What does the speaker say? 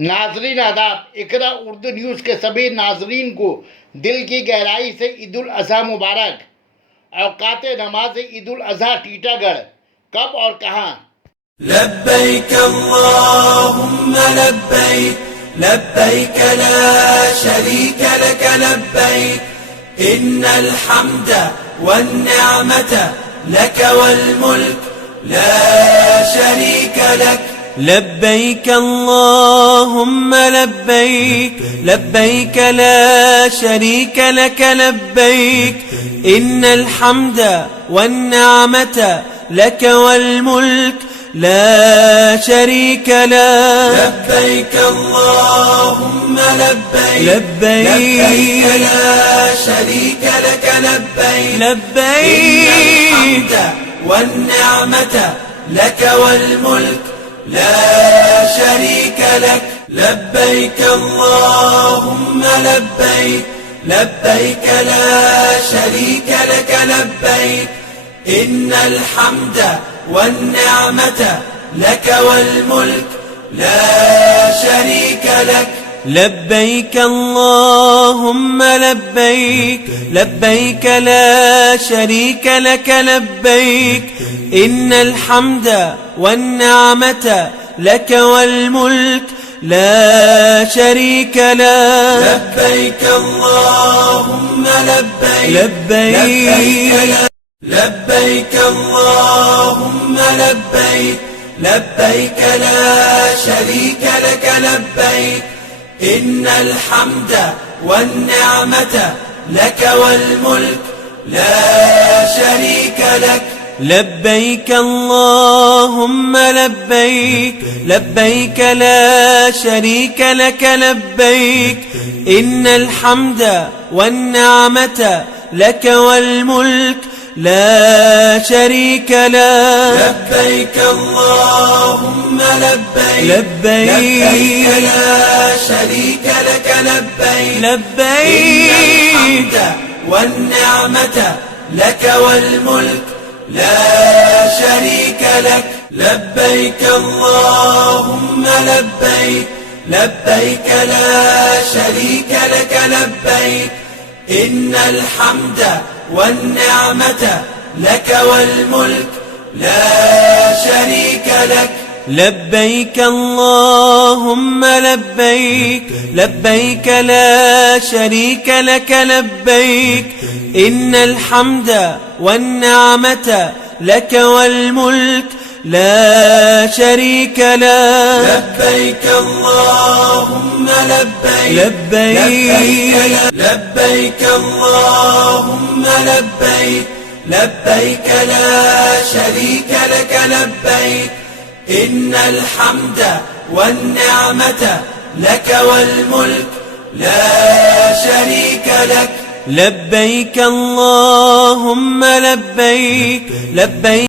नाजरीन आदाब, इकरा उर्दू न्यूज़ के सभी नाजरीन को दिल की गहराई से ईद उल अज़हा मुबारक। औकात नमाज ईद उल अज़हा टीटागढ़ कब और कहाँ? लब्बैक अल्लाहुम्मा लब्बैक लब्बैक ला शरीक लक लब्बैक इन्नल हम्द वन निअमत लक वल मुल्क ला शरीक लक। لبيك اللهم لبيك لبيك لا شريك لك لبيك إن الحمد والنعمة لك والملك لا شريك لك. لبيك اللهم لبيك لبيك لا شريك لك لبيك لبيك إن الحمد والنعمة لك والملك لا شريك لك. لبيك اللهم لبيك لبيك لا شريك لك لبيك إن الحمد والنعمة لك والملك لا شريك لك. لبيك اللهم لبيك لبيك لا شريك لك لبيك إن الحمد والنعمة لك والملك لا شريك لك. لبيك اللهم لبيك لبيك لبيك اللهم لبيك لبيك لا شريك لك لبيك إن الحمد والنعمة لك والملك لا شريك لك. لبيك اللهم لبيك لبيك لا شريك لك لبيك إن الحمد والنعمة لك والملك لا شريك لك. لبيك اللهم لبيك لبيك لا شريك لك لبيك لبيك إن الحمد والنعمة لك والملك لا شريك لك. لبيك اللهم لبيك لبيك لا شريك لك لبيك إن الحمد والنعمة لك والملك لا شريك لك. لبيك اللهم لبيك لبيك لا شريك لك لبيك إن الحمد والنعمة لك والملك لا شريك لك. لبيك اللهم لبيك لبيك لبيك اللهم لبيك لبيك لا شريك لك لبيك إن الحمد والنعمة لك والملك لا شريك لك. لبيك اللهم لبيك لبيك